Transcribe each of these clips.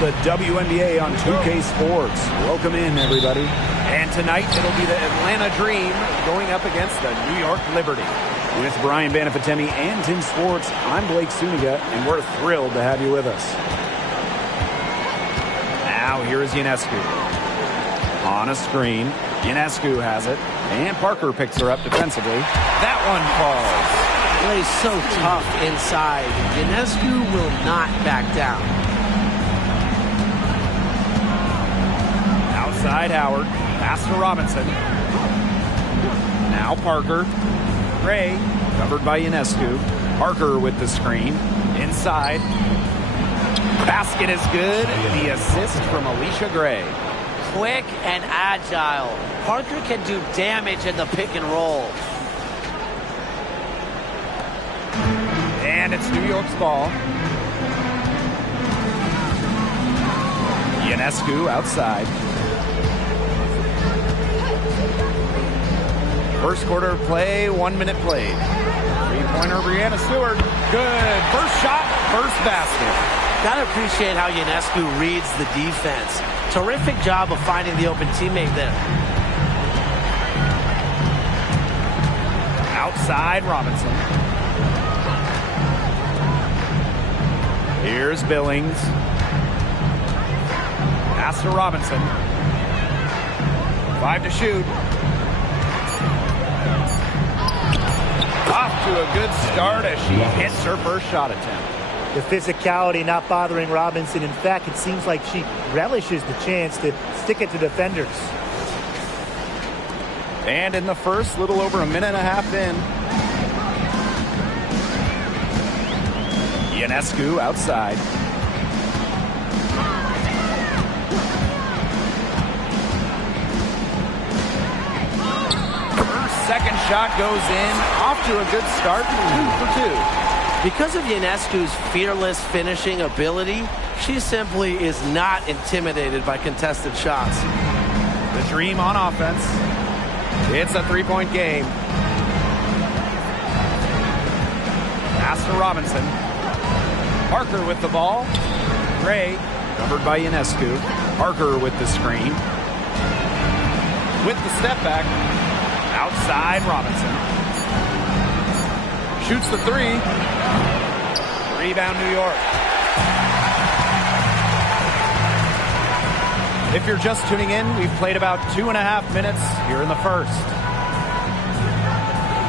the WNBA on 2K Sports. Welcome in, everybody. And tonight, it'll be the Atlanta Dream going up against the New York Liberty. With Brian Banafitemi and Tim Sports, I'm Blake Suniga, and we're thrilled to have you with us. Now, here is Ionescu. On a screen, Ionescu has it, and Parker picks her up defensively. That one falls. Plays so tough inside. Ionescu will not back down. Outside Howard. Pass to Robinson. Now Parker. Gray. Covered by Ionescu. Parker with the screen. Inside. Basket is good. The assist from Alicia Gray. Quick and agile. Parker can do damage in the pick and roll. And it's New York's ball. Ionescu outside. First quarter of play, 1 minute played. Three-pointer, Breanna Stewart. Good. First shot, first basket. Gotta appreciate how Ionescu reads the defense. Terrific job of finding the open teammate there. Outside Robinson. Here's Billings. Pass to Robinson. 5 to shoot. Off to a good start as she hits her first shot attempt. The physicality not bothering Robinson. In fact, it seems like she relishes the chance to stick it to defenders. And in the first, little over a minute and a half in. Ionescu outside. Second shot goes in. Off to a good start. 2 for 2. Because of Ionescu's fearless finishing ability, she simply is not intimidated by contested shots. The Dream on offense. It's a three-point game. Pass to Robinson. Parker with the ball. Gray. Covered by Ionescu. Parker with the screen. With the step back. Outside Robinson. Shoots the three. Rebound New York. If you're just tuning in, we've played about 2.5 minutes here in the first.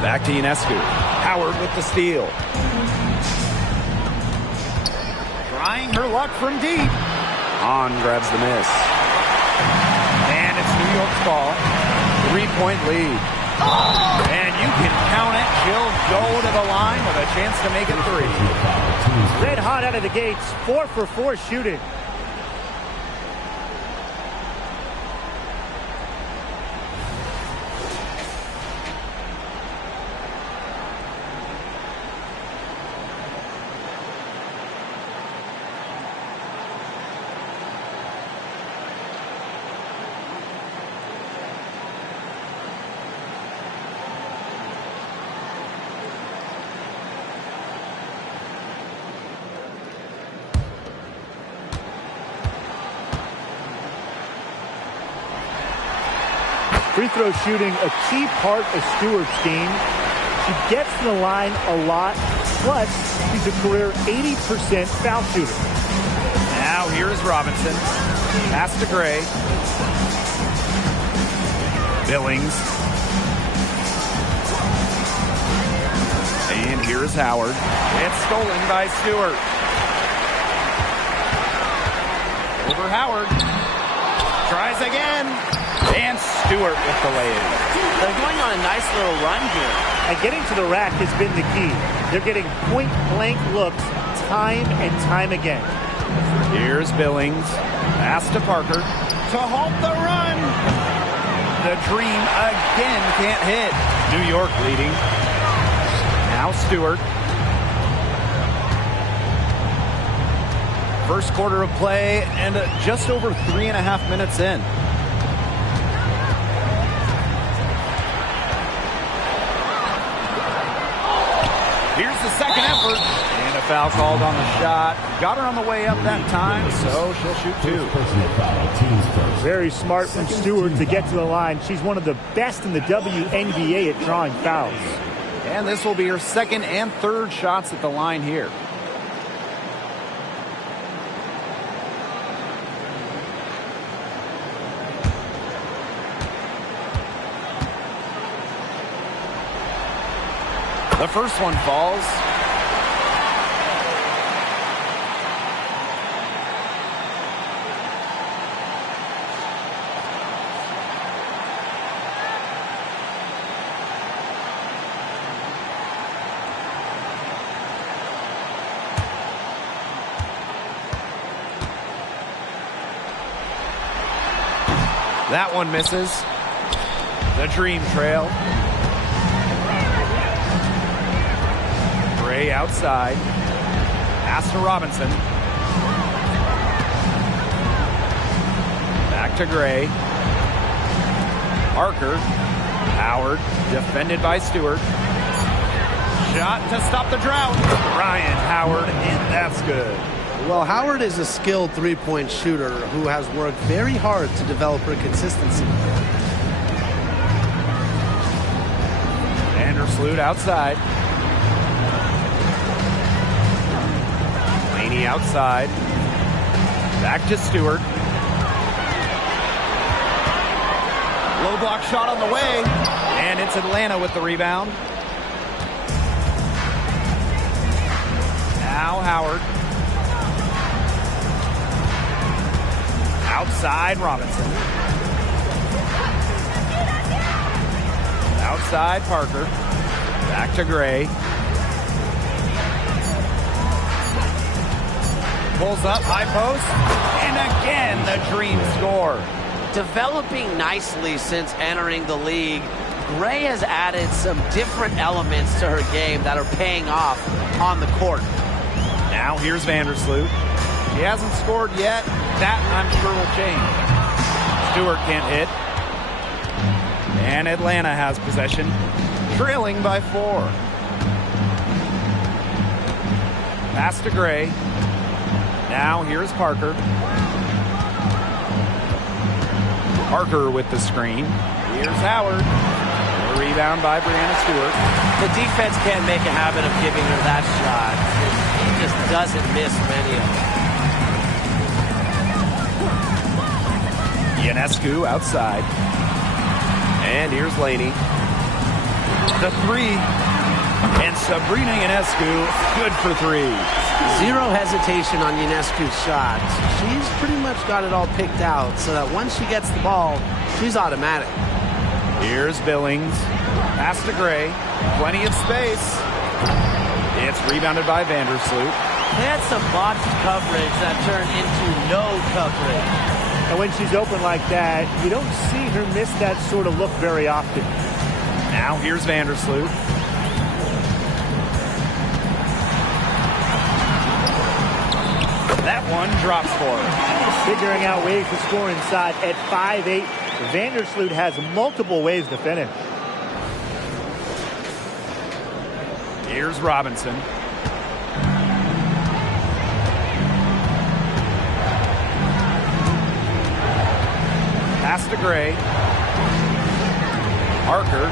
Back to Ionescu. Howard with the steal. Trying her luck from deep. On grabs the miss. And it's New York's ball. 3-point lead. And you can count it. She'll go to the line with a chance to make it 3. Red hot out of the gates. 4 for 4 shooting. Free throw shooting, a key part of Stewart's game. She gets to the line a lot, plus she's a career 80% foul shooter. Now here's Robinson. Pass to Gray. Billings. And here's Howard. It's stolen by Stewart. Over Howard. Tries again. And Stewart with the lay-in. They're going on a nice little run here. And getting to the rack has been the key. They're getting point-blank looks time and time again. Here's Billings. Pass to Parker. To halt the run. The Dream again can't hit. New York leading. Now Stewart. First quarter of play and just over 3.5 minutes in. Here's the second effort. And a foul called on the shot. Got her on the way up that time, so she'll shoot 2. Very smart from Stewart to get to the line. She's one of the best in the WNBA at drawing fouls. And this will be her second and third shots at the line here. The first one falls. That one misses. The Dream trail. Gray outside. Pass to Robinson. Back to Gray. Parker. Howard. Defended by Stewart. Shot to stop the drought. Ryan Howard, and that's good. Well, Howard is a skilled three-point shooter who has worked very hard to develop her consistency. Vandersloot outside. Laney outside. Back to Stewart. Low block shot on the way. And it's Atlanta with the rebound. Now Howard. Outside Robinson. Outside Parker. Back to Gray. Pulls up, high post. And again, the Dream score. Developing nicely since entering the league, Gray has added some different elements to her game that are paying off on the court. Now here's Vandersloot. She hasn't scored yet. That, I'm sure, will change. Stewart can't hit. And Atlanta has possession, trailing by 4. Pass to Gray. Now here's Parker. Parker with the screen. Here's Howard. The rebound by Breanna Stewart. The defense can't make a habit of giving her that shot. She just doesn't miss many of them. Ionescu outside. And here's Laney. The 3. And Sabrina Ionescu, good for 3. Zero hesitation on Ionescu's shot. She's pretty much got it all picked out so that once she gets the ball, she's automatic. Here's Billings. Pass to Gray. Plenty of space. It's rebounded by Vandersloot. They had some box coverage that turned into no coverage. And when she's open like that, you don't see her miss that sort of look very often. Now here's Vandersloot. That one drops for her. Figuring out ways to score inside at 5'8". Vandersloot has multiple ways to finish. Here's Robinson. Pass to Gray. Parker.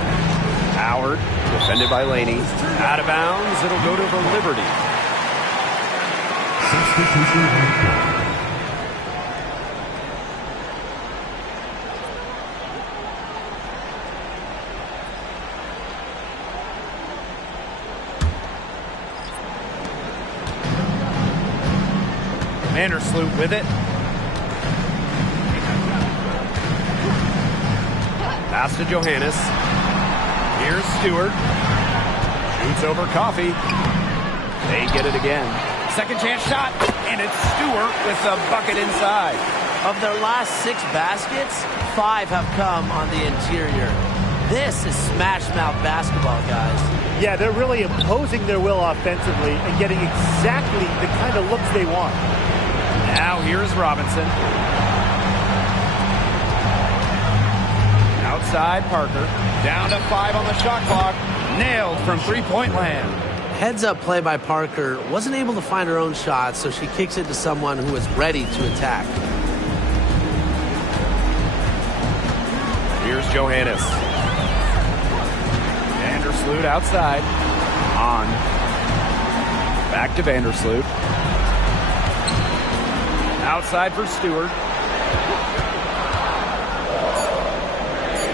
Howard. Defended by Laney. Out of bounds. It'll go to the Liberty. Vandersloot with it. Pass to Johannes. Here's Stewart. Shoots over Coffey. They get it again. Second chance shot, and it's Stewart with the bucket inside. Of their last 6 baskets, 5 have come on the interior. This is smash mouth basketball, guys. Yeah, they're really imposing their will offensively and getting exactly the kind of looks they want. Now here's Robinson. Outside Parker. Down to 5 on the shot clock. Nailed from three-point land. Heads-up play by Parker. Wasn't able to find her own shot, so she kicks it to someone who is ready to attack. Here's Johannes. Vandersloot outside. On. Back to Vandersloot. Outside for Stewart.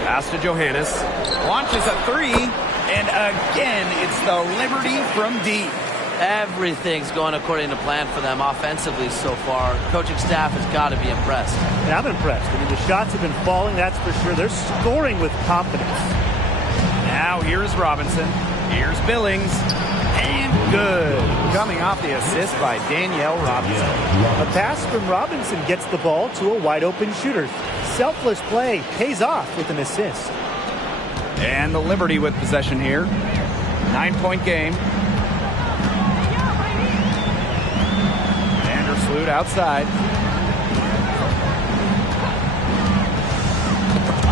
Pass to Johannes. Launches a three. And again, it's the Liberty from deep. Everything's going according to plan for them offensively so far. Coaching staff has got to be impressed. And I'm impressed. I mean, the shots have been falling, that's for sure. They're scoring with confidence. Now here's Robinson. Here's Billings. And good. Coming off the assist by Danielle Robinson. A pass from Robinson gets the ball to a wide-open shooter. Selfless play pays off with an assist. And the Liberty with possession here. 9-point game. Vandersloot outside.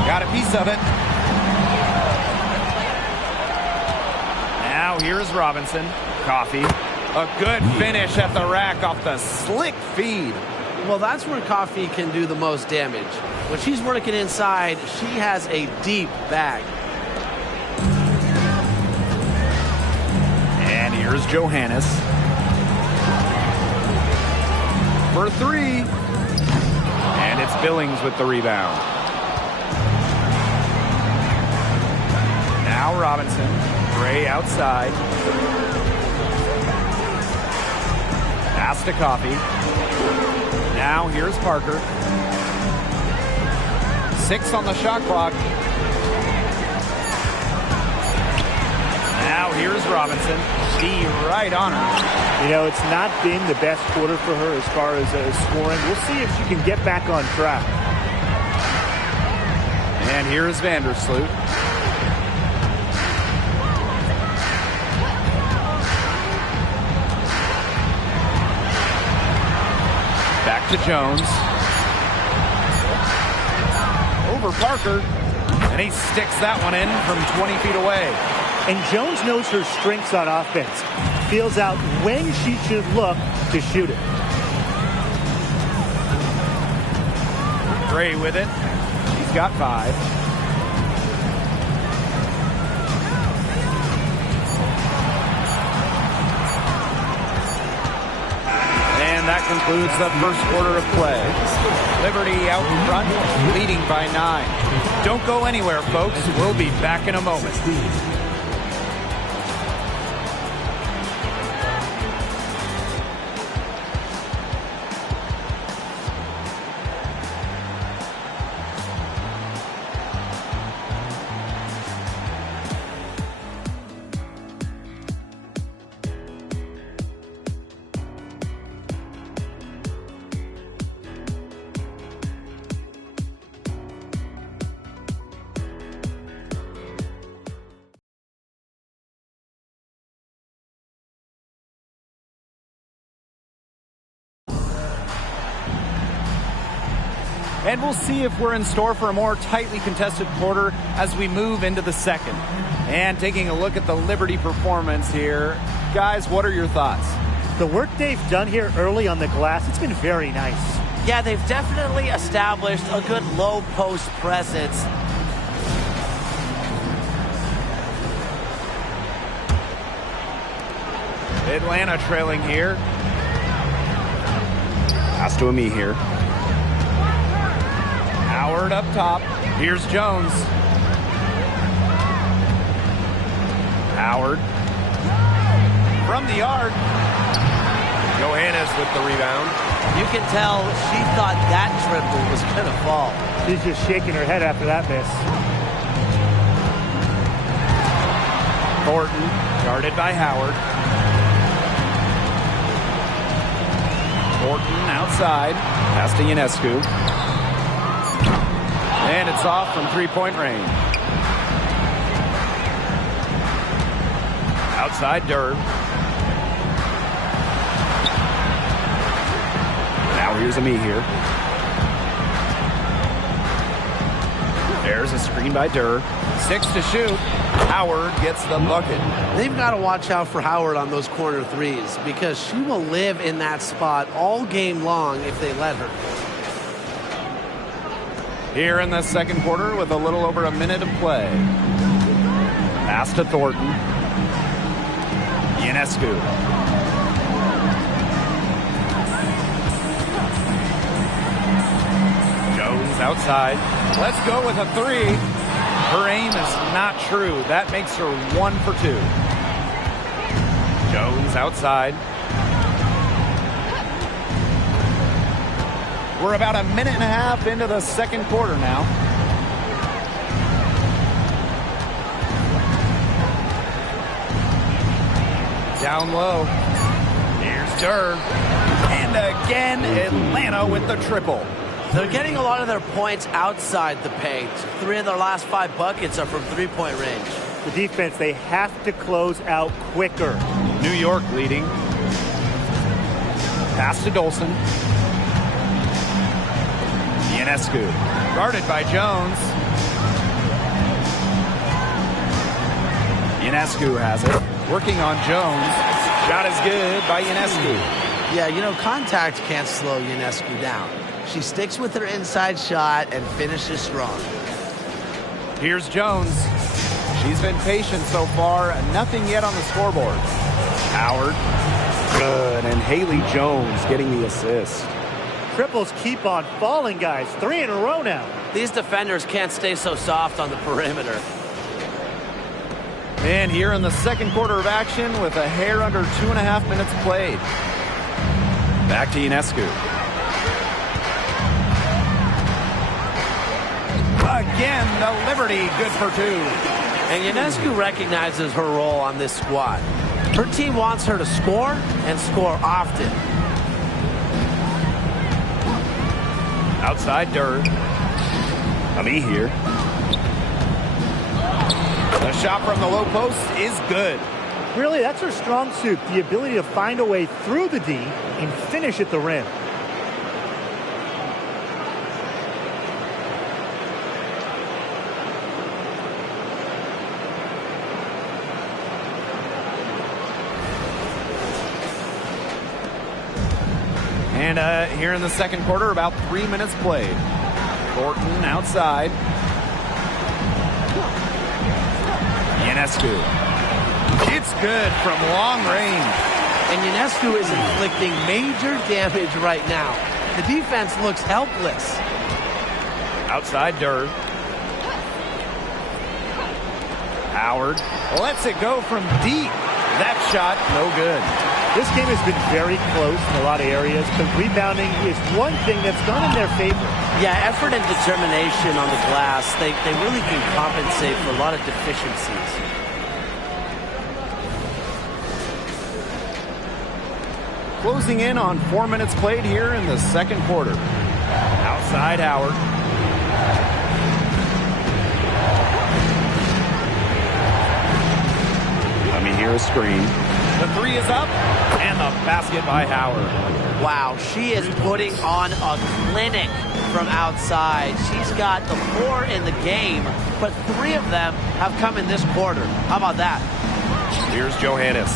Got a piece of it. Now here's Robinson. Coffee. A good finish at the rack off the slick feed. Well, that's where Coffee can do the most damage. When she's working inside, she has a deep bag. And here's Johannes. For three. And it's Billings with the rebound. Now Robinson. Gray outside. Pass to Coffee. Now here's Parker. 6 on the shot clock. Now here's Robinson. Be right on her. You know, it's not been the best quarter for her as far as scoring. We'll see if she can get back on track. And here's Vandersloot. Back to Jones. Over Parker. And he sticks that one in from 20 feet away. And Jones knows her strengths on offense. Feels out when she should look to shoot it. Gray with it. He's got 5. And that concludes the first quarter of play. Liberty out in front, leading by 9. Don't go anywhere, folks. We'll be back in a moment. And we'll see if we're in store for a more tightly contested quarter as we move into the second. And taking a look at the Liberty performance here. Guys, what are your thoughts? The work they've done here early on the glass, it's been very nice. Yeah, they've definitely established a good low post presence. Atlanta trailing here. Pass to Ami here. Howard up top. Here's Jones. Howard. From the arc. Johannes with the rebound. You can tell she thought that triple was going to fall. She's just shaking her head after that miss. Thornton, guarded by Howard. Thornton outside. Pass to Ionescu. And it's off from three-point range. Outside Durr. Now here's Ami here. There's a screen by Durr. 6 to shoot. Howard gets the bucket. They've got to watch out for Howard on those corner threes because she will live in that spot all game long if they let her. Here in the second quarter with a little over a minute of play. Pass to Thornton. Ionescu. Jones outside. Let's go with a three. Her aim is not true. That makes her 1 for 2. Jones outside. We're about a minute and a half into the second quarter now. Down low. Here's Durr. And again, Atlanta with the triple. They're getting a lot of their points outside the paint. 3 of their last 5 buckets are from three-point range. The defense, they have to close out quicker. New York leading. Pass to Dolson. Ionescu. Guarded by Jones. Ionescu has it. Working on Jones. Shot is good by Ionescu. Yeah, you know, contact can't slow Ionescu down. She sticks with her inside shot and finishes strong. Here's Jones. She's been patient so far. Nothing yet on the scoreboard. Howard. Good. And Haley Jones getting the assist. Triples keep on falling, guys. 3 in a row now. These defenders can't stay so soft on the perimeter. And here in the second quarter of action with a hair under 2.5 minutes played. Back to Ionescu. Again, the Liberty, good for 2. And Ionescu recognizes her role on this squad. Her team wants her to score and score often. Outside Durr. Ami here. The shot from the low post is good. Really, that's her strong suit, the ability to find a way through the D and finish at the rim. And here in the second quarter, about 3 minutes played. Thornton outside. Ionescu. It's good from long range. And Ionescu is inflicting major damage right now. The defense looks helpless. Outside Durr. Howard lets it go from deep. That shot, no good. This game has been very close in a lot of areas, but rebounding is one thing that's gone in their favor. Yeah, effort and determination on the glass, they really can compensate for a lot of deficiencies. Closing in on 4 minutes played here in the second quarter. Outside Howard. Let me hear a screen. The three is up, and the basket by Howard. Wow, she is putting on a clinic from outside. She's got the 4 in the game, but 3 of them have come in this quarter. How about that? Here's Johannes.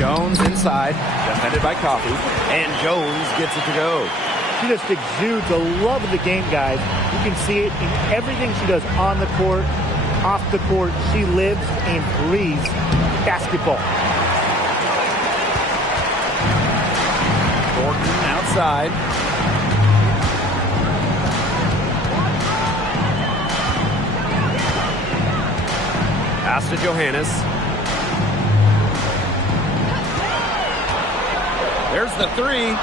Jones inside, defended by Coffey, and Jones gets it to go. She just exudes a love of the game, guys. You can see it in everything she does on the court, off the court. She lives and breathes basketball. Thornton outside. Pass to Johannes. There's the 3.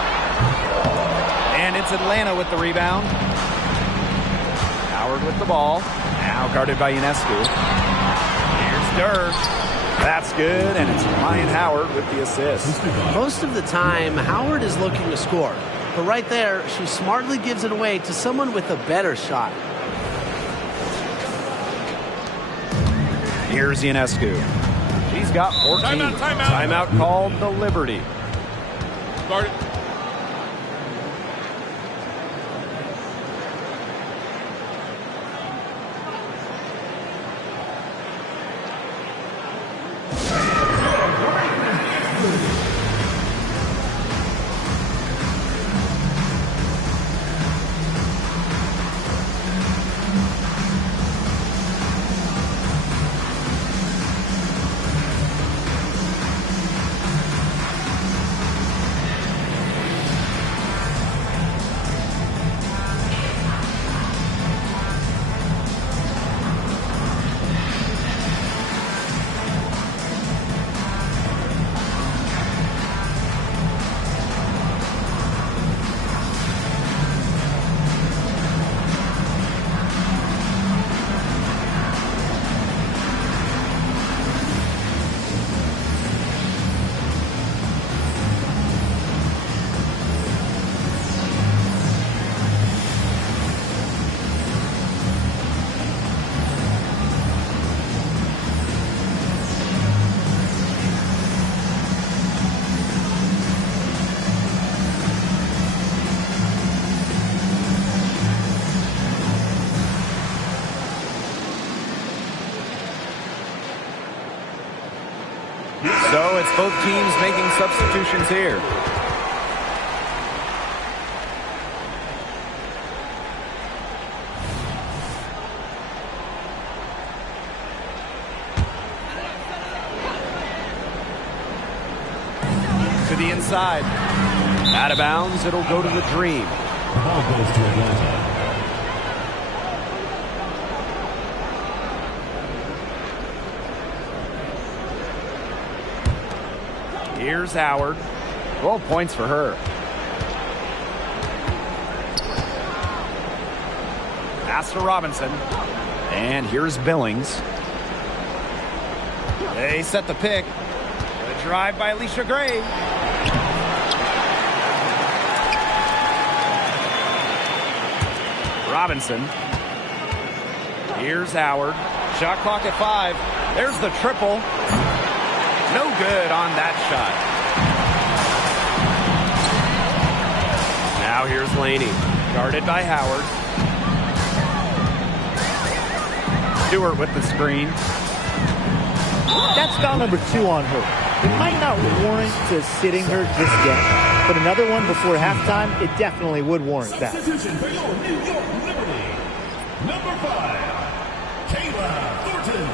And it's Atlanta with the rebound. Howard with the ball. Now guarded by Ionescu. Here's Durr. That's good, and it's Ryan Howard with the assist. Most of the time, Howard is looking to score. But right there, she smartly gives it away to someone with a better shot. Here's Ionescu. She's got 14. Timeout called the Liberty. Guarded. So it's both teams making substitutions here. To the inside. Out of bounds, it'll go to the Dream. The ball goes to Atlanta. Here's Howard. 12 points for her. Pass to Robinson. And here's Billings. They set the pick. The drive by Alicia Gray. Robinson. Here's Howard. Shot clock at 5. There's the triple. No good on that shot. Now here's Laney. Guarded by Howard. Stewart with the screen. That's foul number 2 on her. It might not warrant sitting her just yet, but another one before halftime, it definitely would warrant that. Substitution for your New York Liberty. Number 5, Kayla Thornton.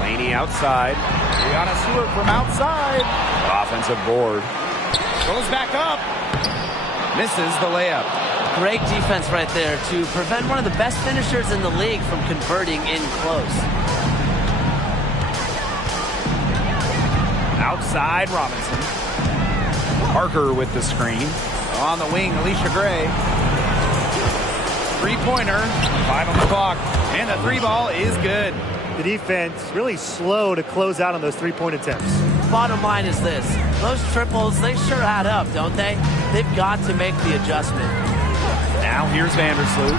Laney outside. Brianna Stewart from outside. Offensive board. Goes back up. Misses the layup. Great defense right there to prevent one of the best finishers in the league from converting in close. Outside Robinson. Parker with the screen. On the wing, Alicia Gray. Three-pointer. 5 on the clock. And the 3 ball is good. The defense really slow to close out on those 3-point attempts. Bottom line is this. Those triples, they sure add up, don't they? They've got to make the adjustment. Now here's Vandersloot.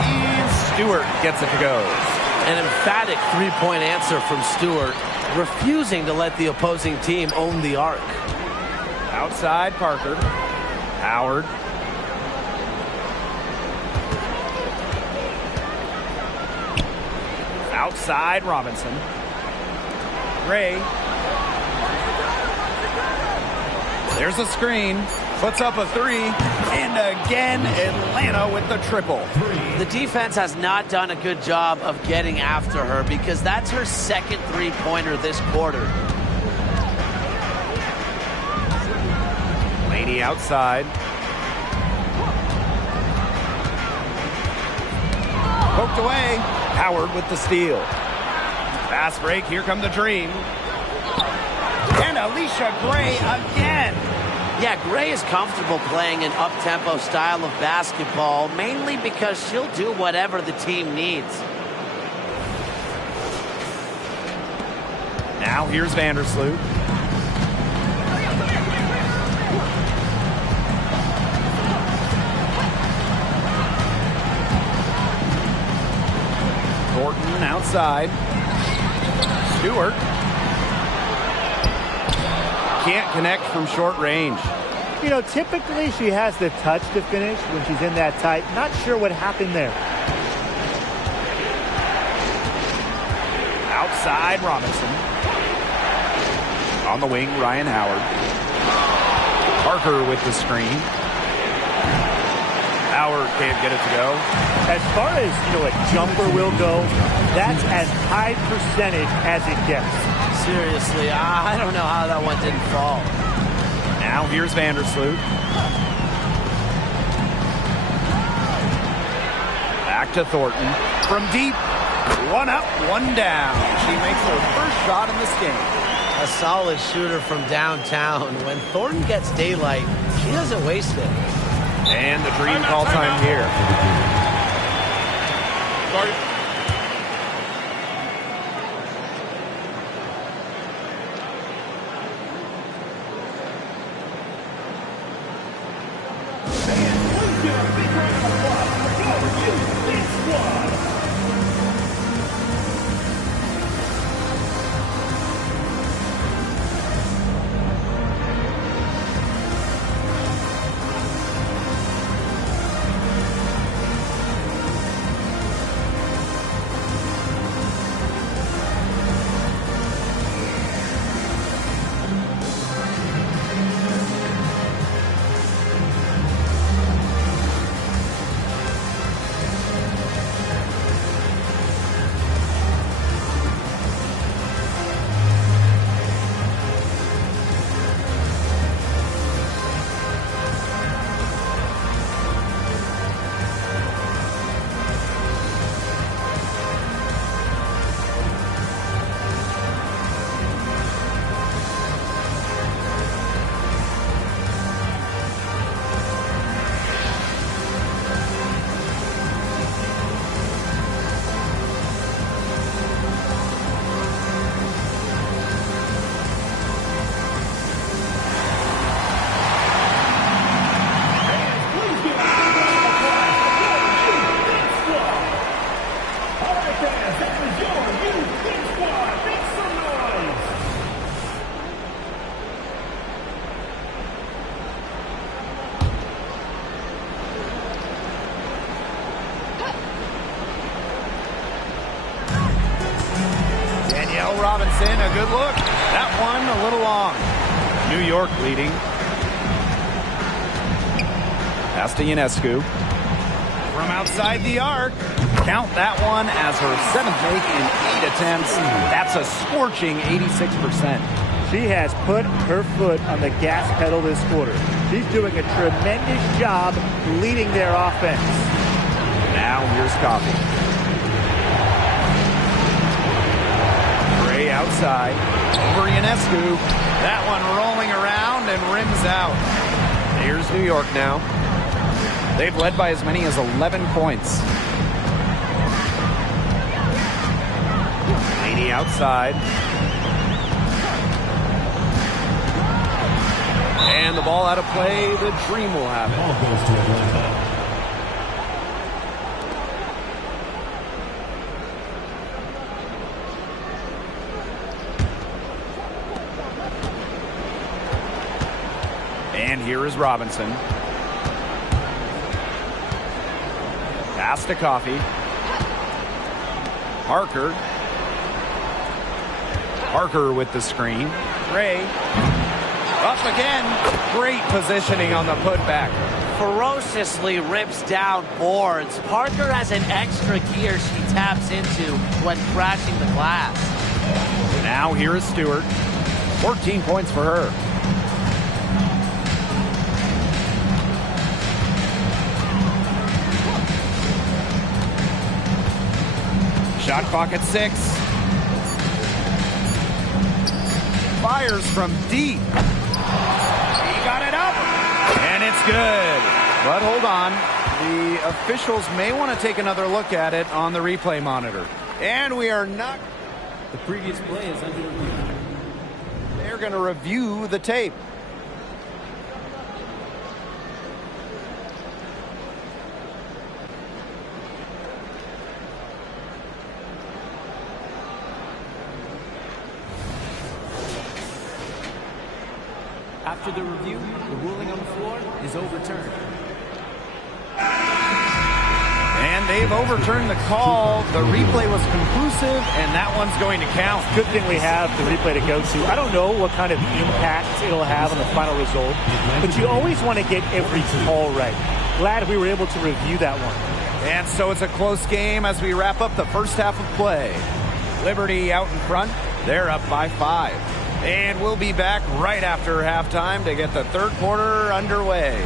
And Stewart gets it to go. An emphatic 3-point answer from Stewart, refusing to let the opposing team own the arc. Outside Parker. Howard. Outside Robinson. Gray. There's a screen. Puts up a 3. And again, Atlanta with the triple. The defense has not done a good job of getting after her because that's her second 3-pointer this quarter. Laney outside. Poked away. Howard with the steal. Fast break. Here come the Dream. And Alicia Gray again. Yeah, Gray is comfortable playing an up-tempo style of basketball, mainly because she'll do whatever the team needs. Now here's Vandersloot. Thornton outside. Stewart. Can't connect from short range. You know, typically she has the touch to finish when she's in that tight. Not sure what happened there. Outside Robinson. On the wing, Ryan Howard. Parker with the screen. Howard can't get it to go. As far as, a jumper will go, that's as high percentage as it gets. Seriously, I don't know how that one didn't fall. Now here's Vandersloot. Back to Thornton. From deep. 1 up, 1 down. She makes her first shot in this game. A solid shooter from downtown. When Thornton gets daylight, she doesn't waste it. And the Dream call time here. Sorry. Robinson, a good look. That one a little long. New York leading. Pass to Ionescu. From outside the arc. Count that one as her 7th make in 8 attempts. That's a scorching 86%. She has put her foot on the gas pedal this quarter. She's doing a tremendous job leading their offense. Now here's Coffey. Gray outside. Over Ionescu. That one rolling around and rims out. Here's New York now. They've led by as many as 11 points. Laney outside. And the ball out of play. The Dream will have it. Ball goes to Atlanta. And here is Robinson. Pass to Coffey. Parker with the screen. Gray. Up again. Great positioning on the putback. Ferociously rips down boards. Parker has an extra gear she taps into when crashing the glass. Now here is Stewart. 14 points for her. Shot clock at 6. Fires from deep. He got it up. And it's good. But hold on. The officials may want to take another look at it on the replay monitor. And we are not. The previous play is under review. They're going to review the tape. After the review, the ruling on the floor is overturned. And they've overturned the call. The replay was conclusive, and that one's going to count. Good thing we have the replay to go to. I don't know what kind of impact it'll have on the final result, but you always want to get every call right. Glad we were able to review that one. And so it's a close game as we wrap up the first half of play. Liberty out in front. They're up by 5. And we'll be back right after halftime to get the third quarter underway.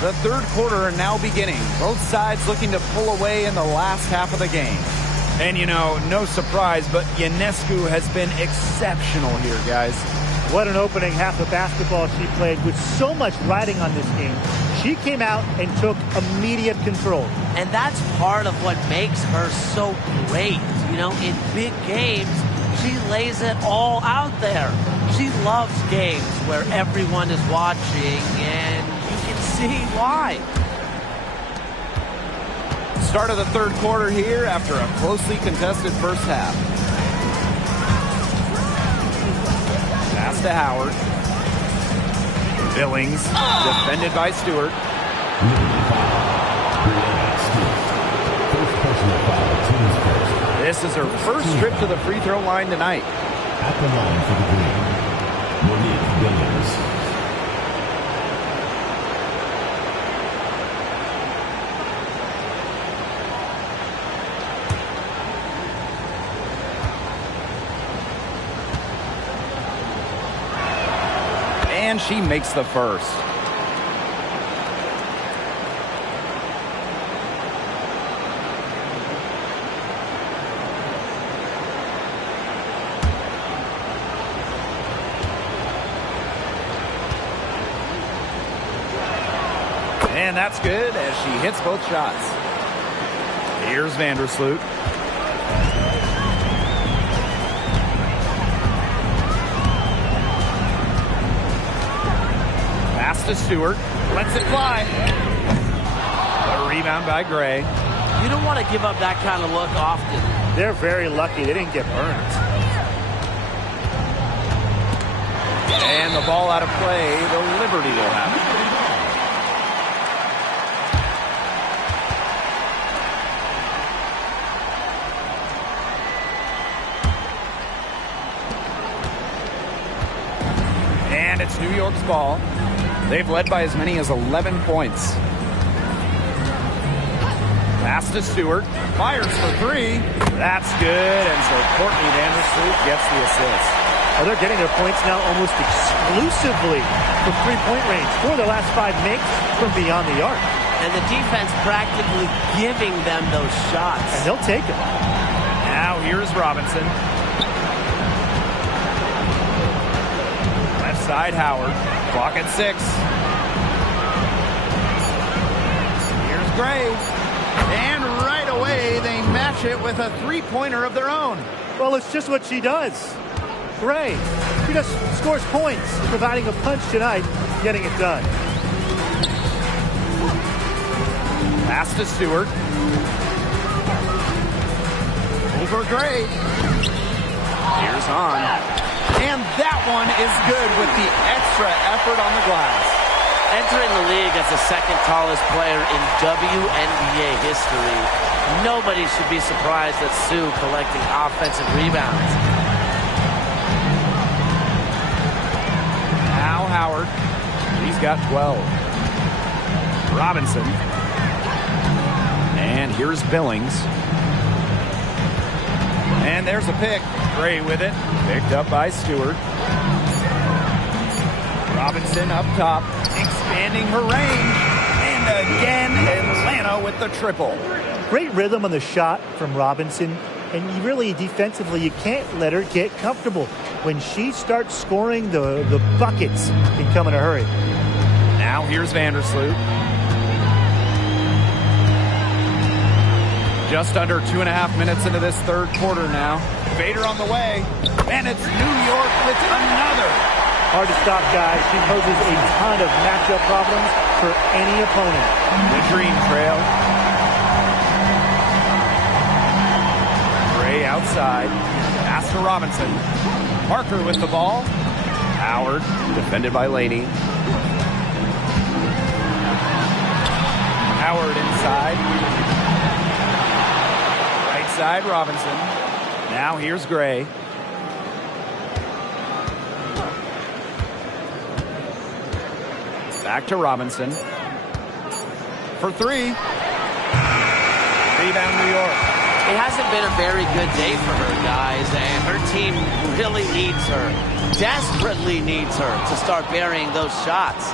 The third quarter now beginning. Both sides looking to pull away in the last half of the game. And, you know, no surprise, but Ionescu has been exceptional here, guys. What an opening half of basketball she played with so much riding on this game. She came out and took immediate control. And that's part of what makes her so great. You know, in big games, she lays it all out there. She loves games where everyone is watching, and you can see why. Start of the third quarter here after a closely contested first half. Pass to Howard. Billings, defended by Stewart. This is her first trip to the free throw line tonight. At the line for the Green, Monique Billings. And she makes the first. And that's good as she hits both shots. Here's Vandersloot. Pass to Stewart. Lets it fly. A rebound by Gray. You don't want to give up that kind of look often. They're very lucky they didn't get burned. And the ball out of play. The Liberty will have it. And it's New York's ball. They've led by as many as 11 points. Pass to Stewart. Fires for three. That's good. And so Courtney Vandersloot gets the assist. Oh, they're getting their points now almost exclusively from three-point range. 4 of their last 5 makes from beyond the arc. And the defense practically giving them those shots. And they'll take them. Now here's Robinson. Left side Howard. Clock at 6. Here's Gray. And right away they match it with a three-pointer of their own. Well, it's just what she does. Gray, she just scores points, providing a punch tonight, getting it done. Pass to Stewart. Over Gray. Here's Hahn. And that one is good with the extra effort on the glass. Entering the league as the second tallest player in WNBA history, nobody should be surprised at Sue collecting offensive rebounds. Now Howard. He's got 12. Robinson. And here's Billings. And there's a pick. Gray with it. Picked up by Stewart. Robinson up top. Expanding her range. And again, Atlanta with the triple. Great rhythm on the shot from Robinson. And you really, defensively, you can't let her get comfortable. When she starts scoring, the buckets can come in a hurry. Now here's Vandersloot. Just under 2.5 minutes into this third quarter now. Bader on the way. And it's New York with another. Hard to stop, guys. She poses a ton of matchup problems for any opponent. The Dream Trail. Gray outside. Pass to Robinson. Parker with the ball. Howard, defended by Laney. Howard inside. Right side, Robinson. Now here's Gray. Back to Robinson. For three. Rebound, New York. It hasn't been a very good day for her, guys, and her team really needs her, desperately needs her to start burying those shots.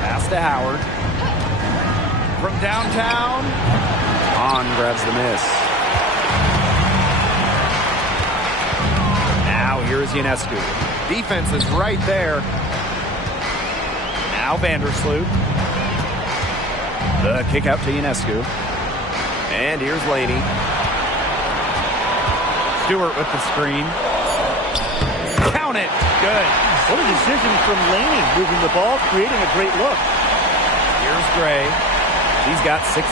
Pass to Howard. From downtown. On grabs the miss. Now here's Ionescu. Defense is right there. Now Vandersloot. The kick out to Ionescu. And here's Laney. Stewart with the screen. Count it. Good. What a decision from Laney, moving the ball, creating a great look. Here's Gray. He's got 16.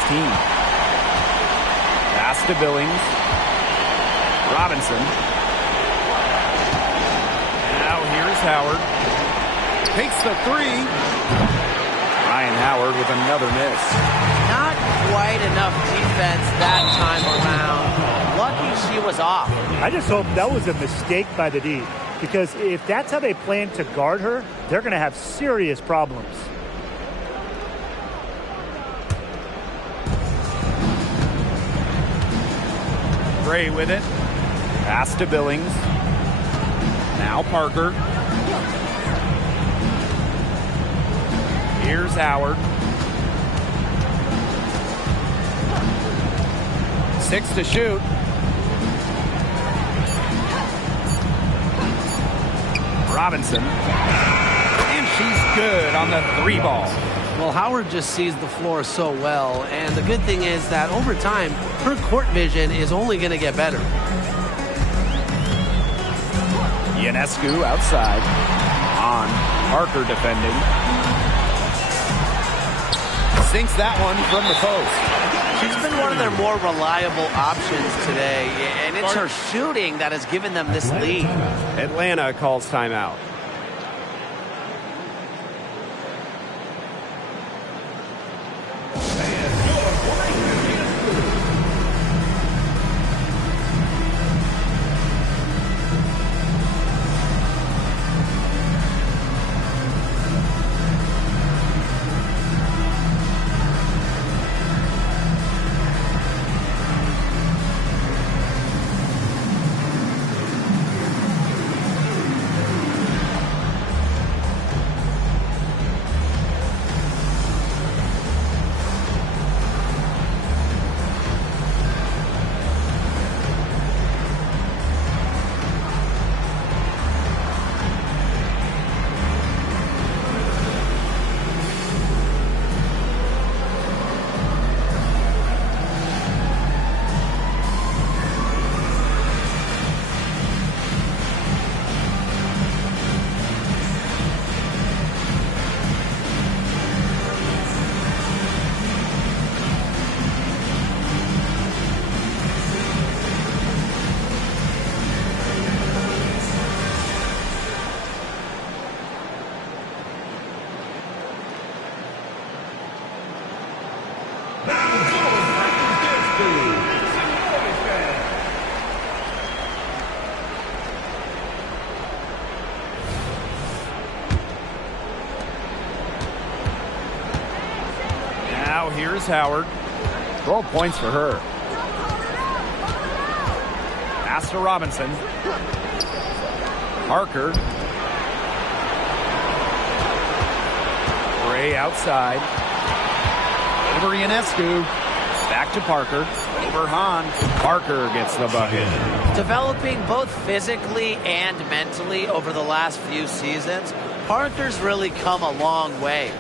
Pass to Billings. Robinson. Now here's Howard. Takes the three. Ryan Howard with another miss. Not quite enough defense that time around. Lucky she was off. I just hope that was a mistake by the D, because if that's how they plan to guard her, they're going to have serious problems. Gray with it. Pass to Billings. Now Parker. Here's Howard. 6 to shoot. Robinson. And she's good on the 3 ball. Well, Howard just sees the floor so well, and the good thing is that over time, her court vision is only going to get better. Ionescu outside. On. Parker defending. Sinks that one from the post. She's been one of their more reliable options today, and it's her shooting that has given them this lead. Atlanta calls timeout. Now here's Howard. 12 points for her. Pass to Robinson. Parker. Gray outside. Over Ionescu. Back to Parker. Over Hahn. Parker gets the bucket. Developing both physically and mentally over the last few seasons, Parker's really come a long way.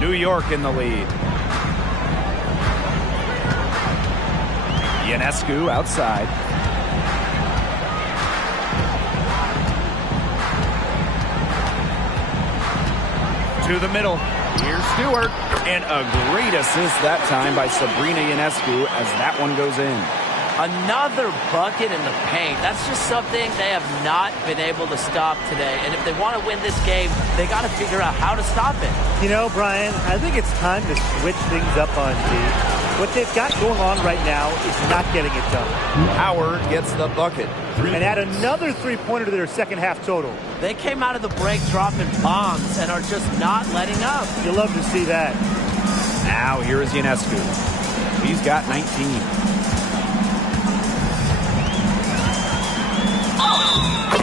New York in the lead. Ionescu outside. To the middle. Here's Stewart. And a great assist that time by Sabrina Ionescu as that one goes in. Another bucket in the paint. That's just something they have not been able to stop today. And if they want to win this game, they got to figure out how to stop it. You know, Brian, I think it's time to switch things up on D. What they've got going on right now is not getting it done. Howard gets the bucket. And add another three-pointer to their second half total. They came out of the break dropping bombs and are just not letting up. You'll love to see that. Now here is Ionescu. He's got 19.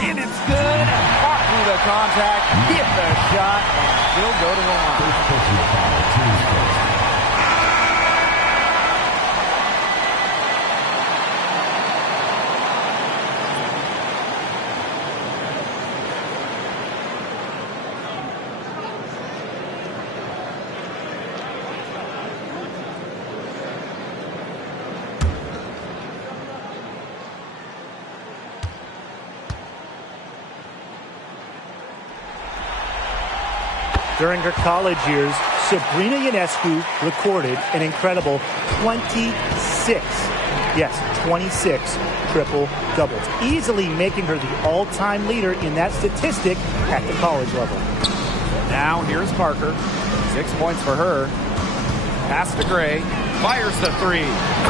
And it's good. Fought through the contact. Hit the shot. He'll go to the line. During her college years, Sabrina Ionescu recorded an incredible 26. Yes, 26 triple-doubles, easily making her the all-time leader in that statistic at the college level. Now here's Parker. 6 points for her. Pass to Gray. Fires the three.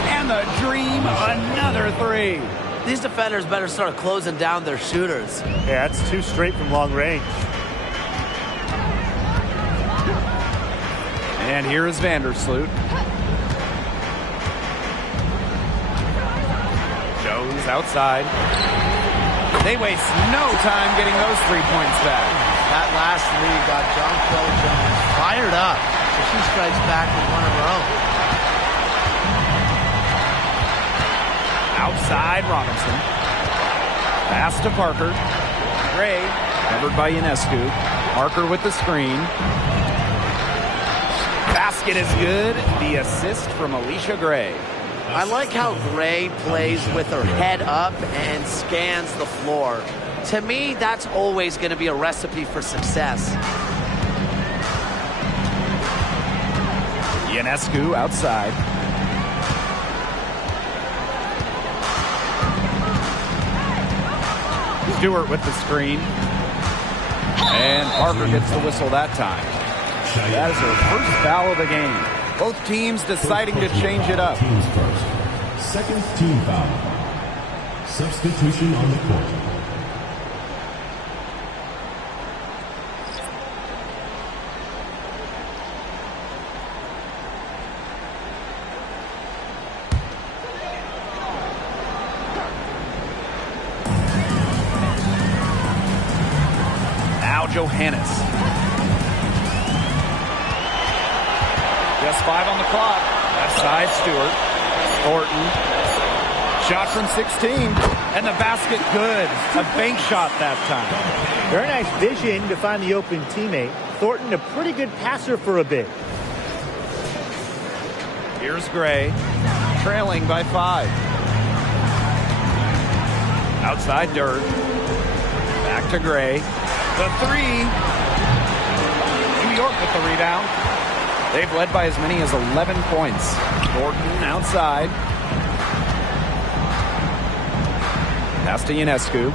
And the dream, another three. These defenders better start closing down their shooters. Yeah, that's 2 straight from long range. And here is Vandersloot. Jones outside. They waste no time getting those 3 points back. That last three got Jonquel Jones fired up, so she strikes back with one of her own. Outside Robinson. Pass to Parker. Gray, covered by Ionescu. Parker with the screen. Basket is good. The assist from Alicia Gray. I like how Gray plays with her head up and scans the floor. To me, that's always going to be a recipe for success. Ionescu outside. Stewart with the screen. And Parker gets the whistle that time. That is her first foul of the game. Both teams deciding to change it up. Teams first. Second team foul. Substitution on the court. Now Johannes. Just 5 on the clock. Left side, Stewart. Thornton. Shot from 16. And the basket good. A bank shot that time. Very nice vision to find the open teammate. Thornton, a pretty good passer for a big. Here's Gray. Trailing by 5. Outside Dirk. Back to Gray. The 3. New York with the rebound. They've led by as many as 11 points. Thornton outside. Pass to Ionescu.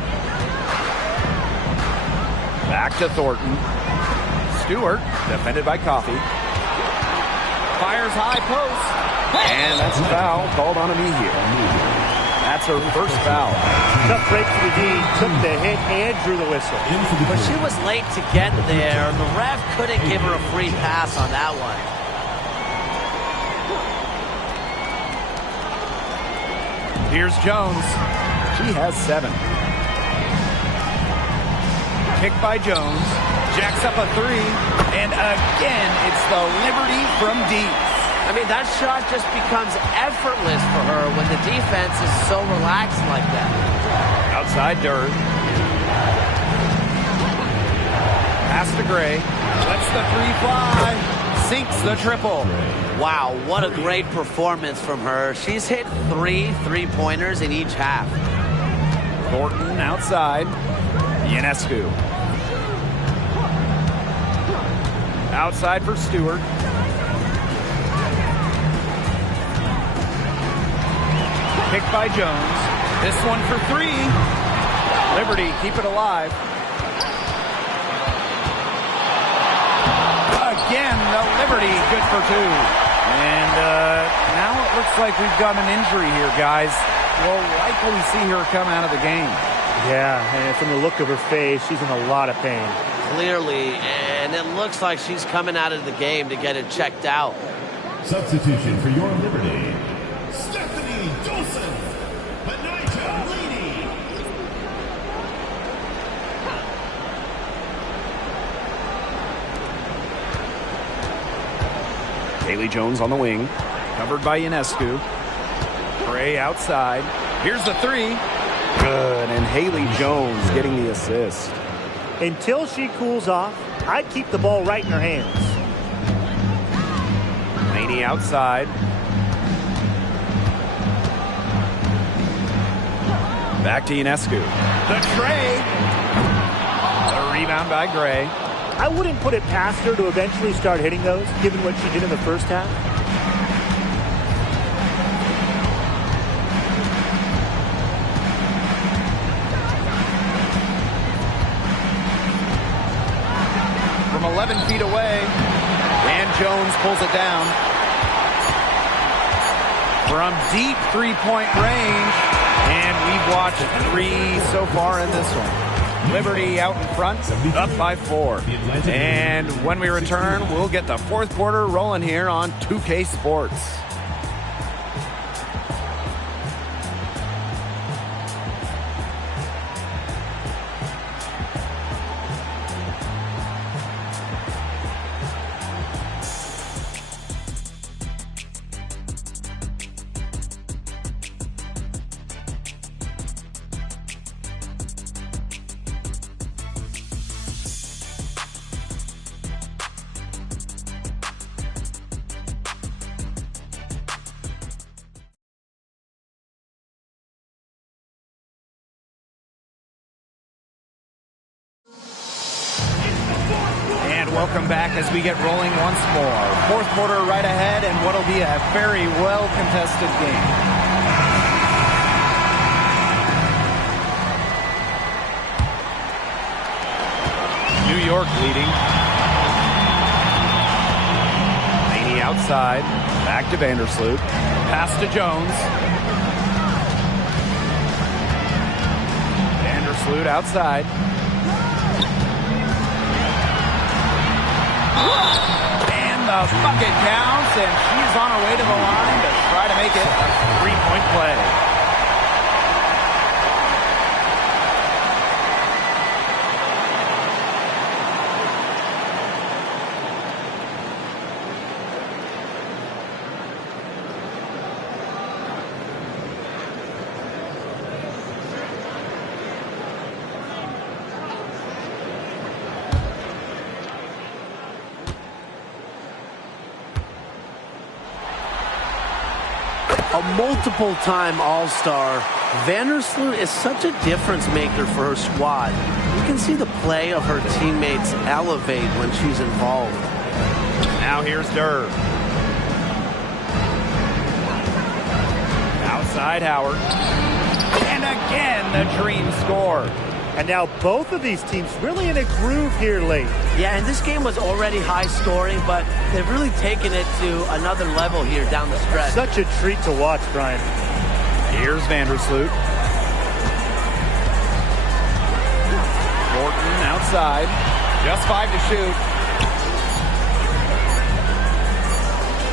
Back to Thornton. Stewart, defended by Coffey. Fires high post. And that's a foul called on Amihi. That's her first foul. Tough break to the D. Took the hit and drew the whistle. But she was late to get there. The ref couldn't give her a free pass on that one. Here's Jones. She has 7. Kick by Jones. Jacks up a 3. And again, it's the Liberty from deep. I mean, that shot just becomes effortless for her when the defense is so relaxed like that. Outside Dirk. Pass to Gray. Lets the 3 fly. Sinks the triple. Wow, what a great performance from her. She's hit 3 3-pointers in each half. Thornton outside. Ionescu. Outside for Stewart. Kick by Jones. This one for 3. Liberty, keep it alive. Again, the Liberty, good for 2. And now it looks like we've got an injury here, guys. We'll likely see her come out of the game. Yeah, and from the look of her face, she's in a lot of pain. Clearly, and it looks like she's coming out of the game to get it checked out. Substitution for your Liberty. Stephanie Dolson. Benita Leedy. Haley Jones on the wing. Covered by Ionescu. Gray outside. Here's the 3. Good. And Haley Jones getting the assist. Until she cools off, I'd keep the ball right in her hands. Laney outside. Back to Ionescu. The tray. The rebound by Gray. I wouldn't put it past her to eventually start hitting those, given what she did in the first half. From 11 feet away, and Jones pulls it down. From deep three-point range, and we've watched 3 so far in this one. Liberty out in front, up by 4. And when we return, we'll get the fourth quarter rolling here on 2K Sports. welcome back as we get rolling once more. Fourth quarter right ahead, and what'll be a very well-contested game. New York leading. Laney outside. Back to Vandersloot. Pass to Jones. Vandersloot outside. And the bucket counts, and she's on her way to the line to try to make it a three-point play. A multiple-time All-Star, Vandersloot is such a difference maker for her squad. You can see the play of her teammates elevate when she's involved. Now here's Durr. Outside Howard. And again, the Dream score. And now both of these teams really in a groove here late. Yeah, and this game was already high scoring, but they've really taken it to another level here down the stretch. Such a treat to watch, Brian. Here's Vandersloot. Morton outside. Just 5 to shoot.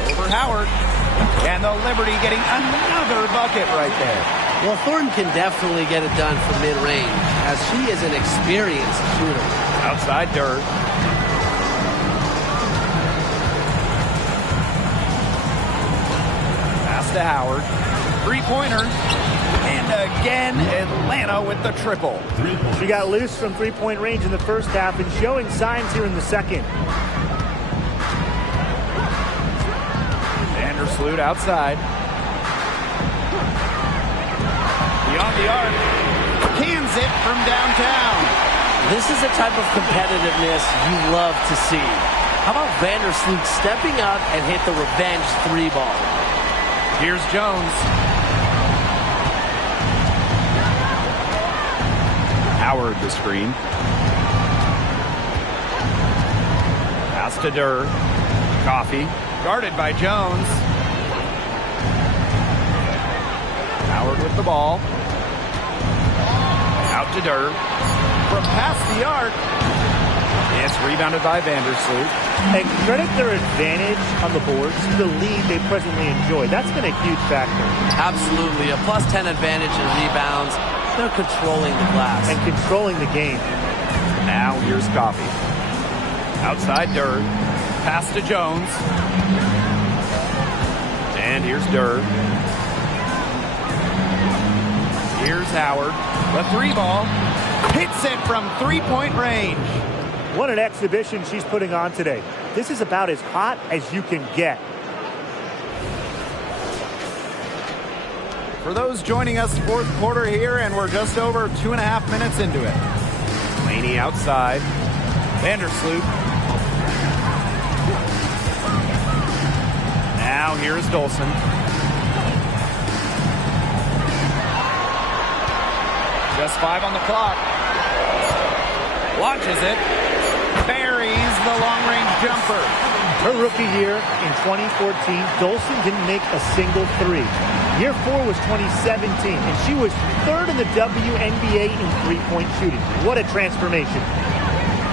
Over Howard. And the Liberty getting another bucket right there. Well, Thornton can definitely get it done from mid-range, as she is an experienced shooter. Outside Durr. Pass to Howard. Three-pointer. And again, Atlanta with the triple. She got loose from three-point range in the first half and showing signs here in the second. Vandersloot outside. Beyond the arc. Cans it from downtown. This is the type of competitiveness you love to see. How about Vandersloot stepping up and hit the revenge three ball? Here's Jones. Howard the screen. Pass to Durr. Coffey. Guarded by Jones. Howard with the ball. Out to Durr. From past the arc. It's rebounded by Vandersloot. And credit their advantage on the boards to the lead they presently enjoy. That's been a huge factor. Absolutely. A plus 10 advantage in rebounds. They're controlling the glass. And controlling the game. Now here's Coffey. Outside Durr. Pass to Jones. And here's Durr. Here's Howard. The three ball. Hits it from three-point range. What an exhibition she's putting on today. This is about as hot as you can get. For those joining us, fourth quarter here, and we're just over 2.5 minutes into it. Laney outside. Vandersloot. Now here's Dolson. Just 5 on the clock. Launches it. Buries the long-range jumper. Her rookie year in 2014, Dolson didn't make a single three. Year 4 was 2017, and she was third in the WNBA in three-point shooting. What a transformation.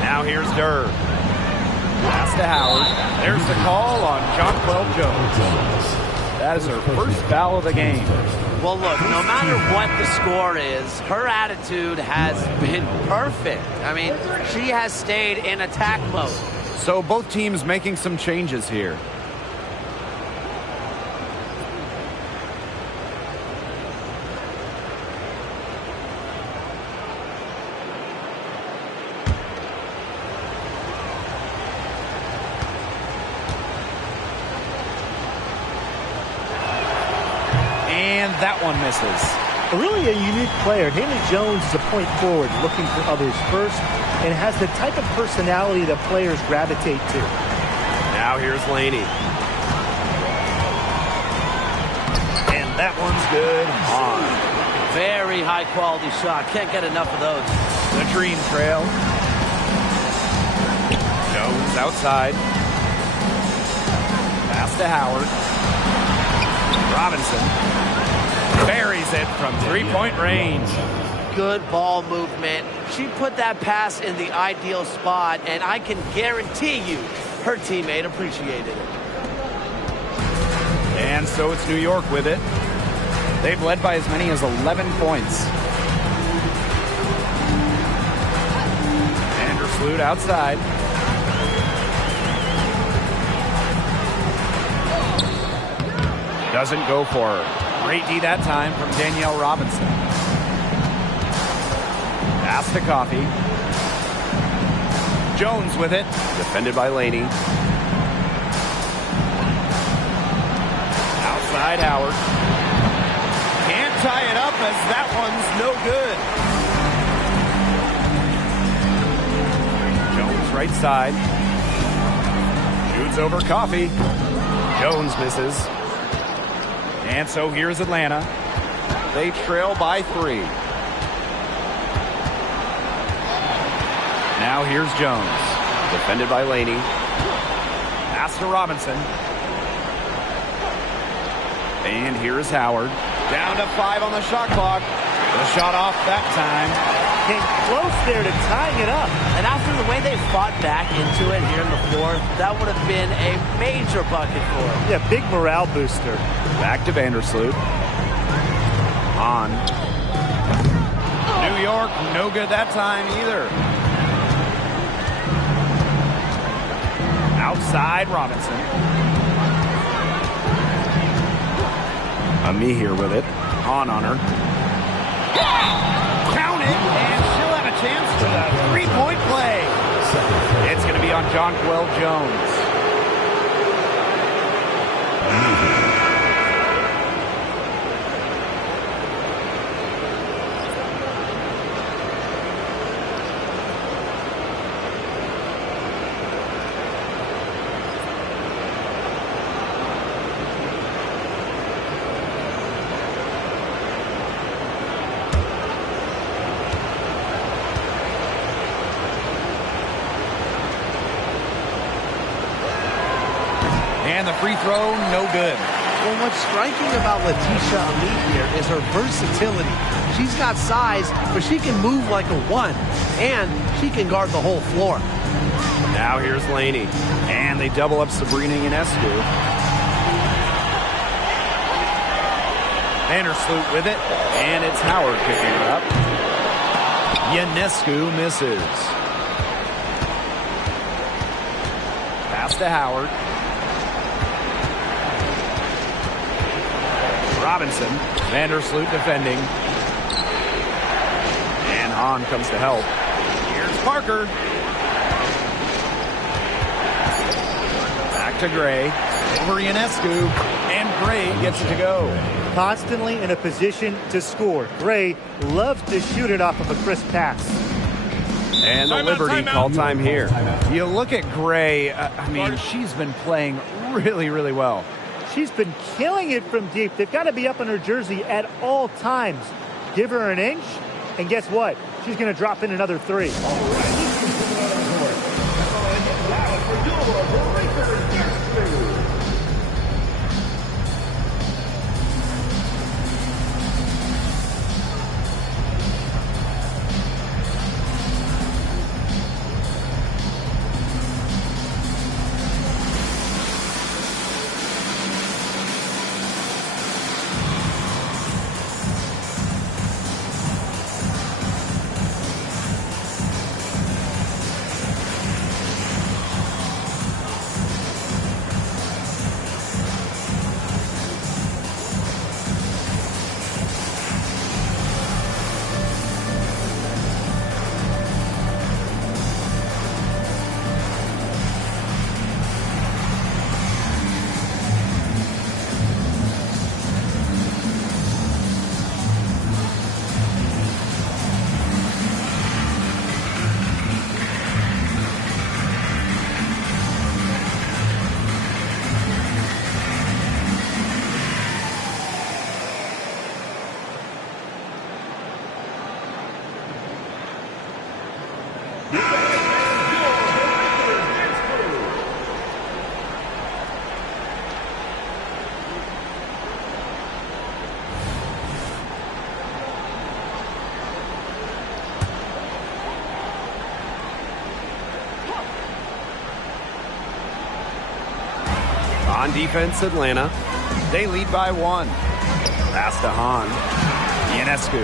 Now here's Durr. Pass to Howard. There's the call on Jonquel Jones. That is her first foul of the game. Well, look, no matter what the score is, her attitude has been perfect. I mean, she has stayed in attack mode. So both teams making some changes here. And that one misses. Really a unique player. Haley Jones is a point forward looking for others first and has the type of personality that players gravitate to. Now here's Laney. And that one's good. On. Very high quality shot. Can't get enough of those. The Dream trail. Jones outside. Pass to Howard. Robinson buries it from three-point range. Good ball movement. She put that pass in the ideal spot, and I can guarantee you her teammate appreciated it. And so it's New York with it. They've led by as many as 11 points. Vandersloot outside. Doesn't go for her. Great D that time from Danielle Robinson. Pass to Coffey. Jones with it. Defended by Laney. Outside Howard. Can't tie it up as that one's no good. Jones right side. Shoots over Coffey. Jones misses. And so here's Atlanta. They trail by 3. Now here's Jones. Defended by Laney. Pass to Robinson. And here's Howard. Down to 5 on the shot clock. The shot off that time. Came close there to tying it up. And after the way they fought back into it here in the fourth, that would have been a major bucket for them. Yeah, big morale booster. Back to Vandersloot. On. New York, no good that time either. Outside Robinson. Me here with it. On her. Count it, and she'll have a chance for the 3-point play. It's going to be on Jonquel Jones. And the free throw, no good. Well, what's striking about Letitia Amit here is her versatility. She's got size, but she can move like a 1, and she can guard the whole floor. Now here's Laney. And they double up Sabrina Ionescu. Vandersloot with it, and it's Howard picking it up. Ionescu misses. Pass to Howard. Robinson, Vandersloot defending. And Hahn comes to help. Here's Parker. Back to Gray. Over Ionescu. And Gray gets it to go. Constantly in a position to score. Gray loves to shoot it off of a crisp pass. And the Timeout, Liberty timeout. call time here. You look at Gray, I mean, she's been playing really, really well. She's been killing it from deep. They've got to be up on her jersey at all times. Give her an inch, and guess what? She's going to drop in another 3. On defense, Atlanta. They lead by 1. Pass to Han. Ionescu.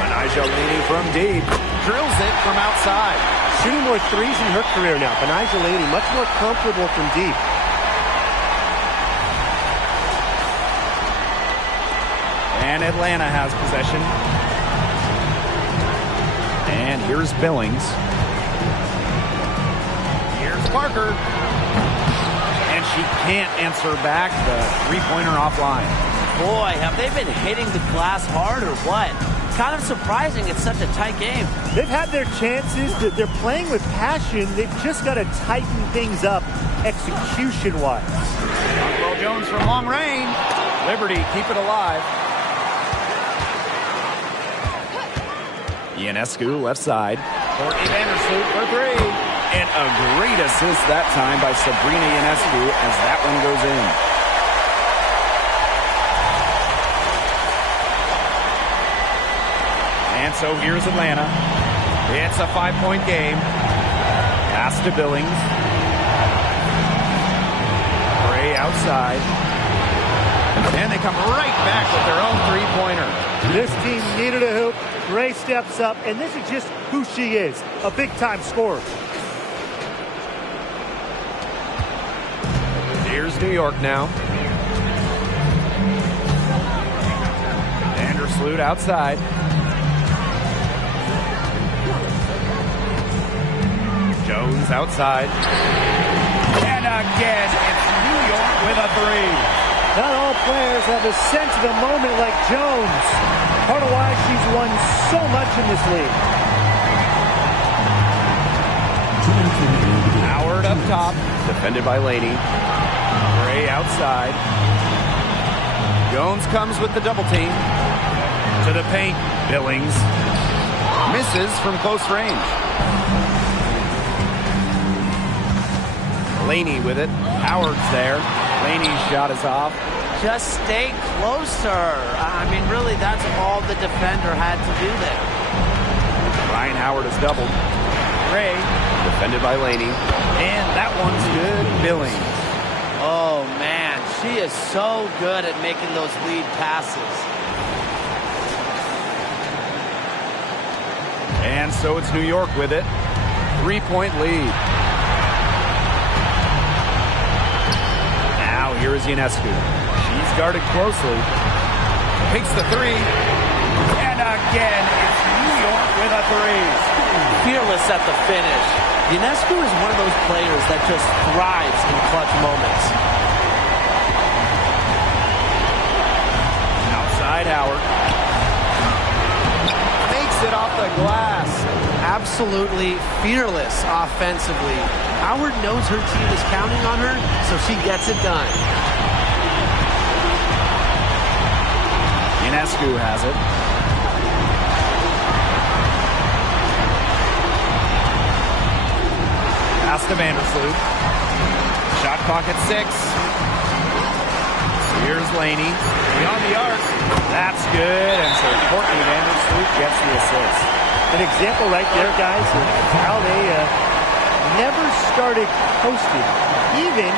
Benajelini from deep. Drills it from outside. Shooting more threes in her career now. Benajelini much more comfortable from deep. And Atlanta has possession. And here's Billings. Here's Parker. And she can't answer back the three-pointer offline. Boy, have they been hitting the glass hard or what? Kind of surprising it's such a tight game. They've had their chances. They're playing with passion. They've just got to tighten things up execution-wise. Uncle Jones from long range. Liberty, keep it alive. Ionescu, left side. Courtney Vandersloot for 3. And a great assist that time by Sabrina Ionescu as that one goes in. And so here's Atlanta. It's a 5-point game. Pass to Billings. Gray outside. And they come right back with their own three-pointer. This team needed a hoop. Gray steps up, and this is just who she is, a big-time scorer. Here's New York now. Vandersloot outside. Jones outside. And again, it's New York with a 3. Not all players have a sense of the moment like Jones. Part of why she's won so much in this league. Howard up top, defended by Laney. Gray outside. Jones comes with the double team. To the paint, Billings. Misses from close range. Laney with it. Howard's there. Laney's shot is off. Just stay closer. I mean, really, that's all the defender had to do there. Ryan Howard has doubled. Gray, defended by Laney. And that one's good. Billings. Oh, man. She is so good at making those lead passes. And so it's New York with it. 3-point lead. Now here is Ionescu. She's guarded closely. Takes the 3. And again, it's New York with a 3. Fearless at the finish. Ionescu is one of those players that just thrives in clutch moments. Outside Howard. Makes it off the glass. Absolutely fearless offensively. Howard knows her team is counting on her, so she gets it done. Ionescu has it. Pass to Vandersloot. Shot clock at 6. Here's Laney. Beyond the arc. That's good. And so Courtney Vandersloot gets the assist. An example right there, guys, of how they never started coasting, even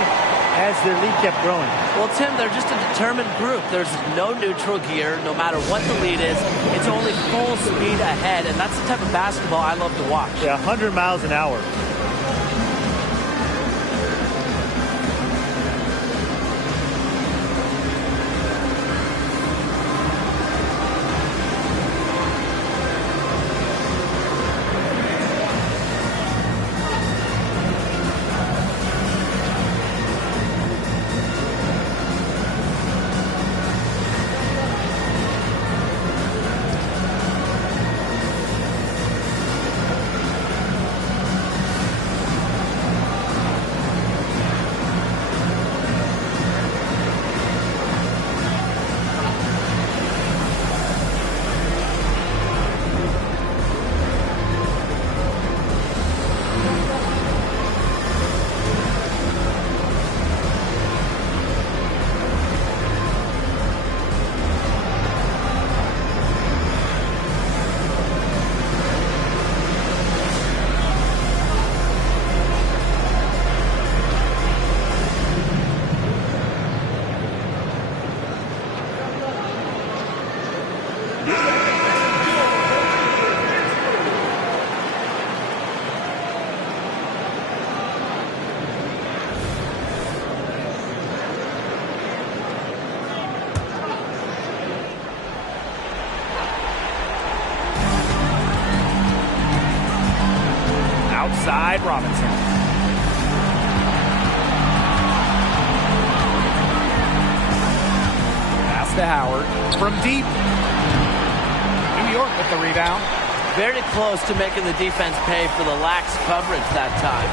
as their lead kept growing. Well, Tim, they're just a determined group. There's no neutral gear, no matter what the lead is. It's only full speed ahead, and that's the type of basketball I love to watch. Yeah, 100 miles an hour. side, Robinson. Pass to Howard from deep. New York with the rebound. Very close to making the defense pay for the lax coverage that time.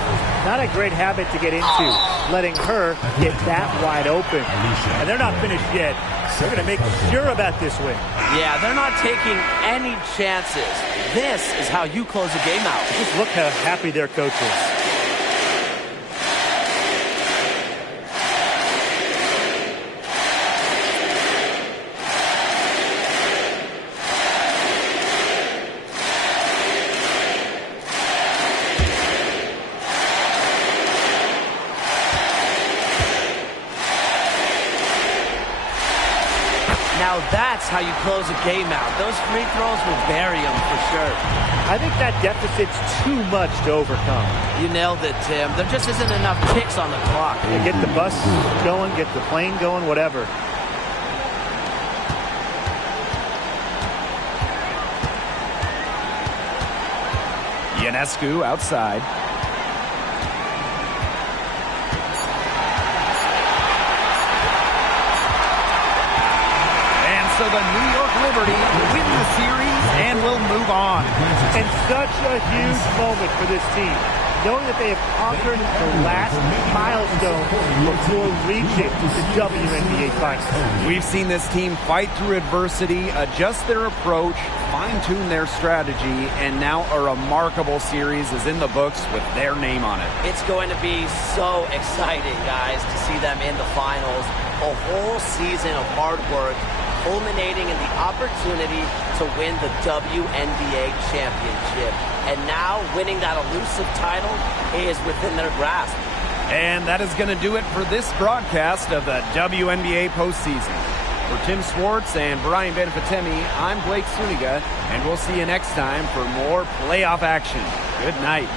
Not a great habit to get into, letting her get that wide open. And they're not finished yet. They're going to make sure about this win. Yeah, they're not taking any chances. This is how you close a game out. Just look how happy their coach is. Now that's how you close a game out. Those free throws will bury them for sure. I think that deficit's too much to overcome. You nailed it, Tim. There just isn't enough ticks on the clock. Yeah, get the bus going, get the plane going, whatever. Ionescu outside. So the New York Liberty win the series and will move on. And such a huge moment for this team, knowing that they have conquered the last milestone before reaching the WNBA Finals. We've seen this team fight through adversity, adjust their approach, fine-tune their strategy, and now a remarkable series is in the books with their name on it. It's going to be so exciting, guys, to see them in the finals. A whole season of hard work, culminating in the opportunity to win the WNBA championship. And now winning that elusive title is within their grasp. And that is going to do it for this broadcast of the WNBA postseason. For Tim Swartz and Brian Benefitemi, I'm Blake Suniga, and we'll see you next time for more playoff action. Good night.